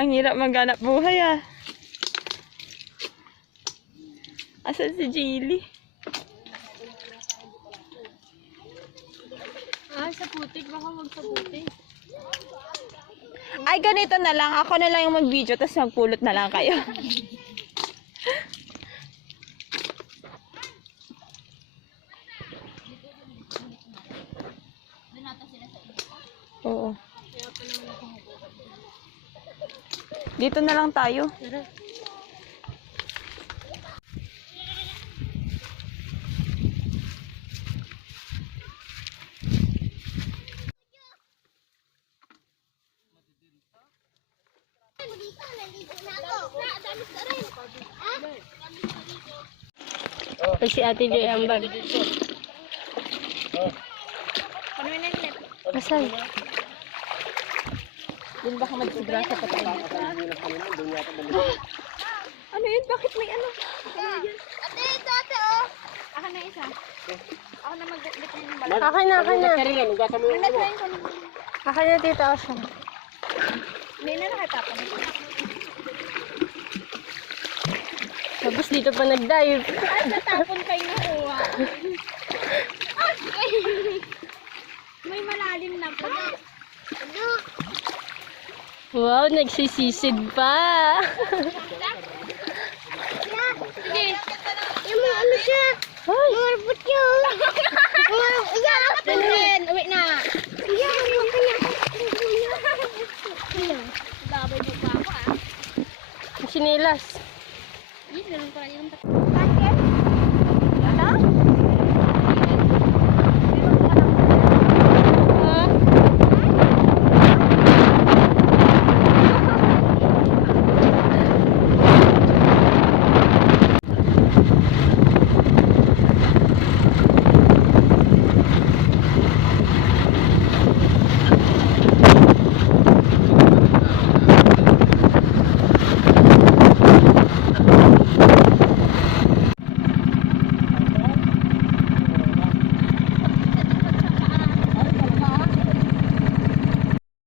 Ang hirap maghanap buhay ah. Asan si Jilly? Sa putik. Baka wag sa putik. Ay, ganito na lang. Ako na lang yung mag-video, tapos magpulot na lang kayo. Oo. Dito na lang tayo. Si Ate Joy Ambag. Asan? Dun baka magsigrasa pa tayo. Ano yun? Bakit may ano? Ate, ito, ate, oh. Ako na isa. Ako na mag-gatgat na yung balak. Akin na, akin na. Nalagyan ko na. Akin na, Tita Osha. Hindi na nakatapon. Tapos dito pa nag-dive. Ay, natapon kayo nakuha. May malalim na po. Ano? Wow, nagsisisid pa. Sige. Yung mga ano siya. Ay, Marbot yun. Ayan. Uwi na. Ayan. Babay mo pa ako ah. sinilas. Yun, ganun pala yung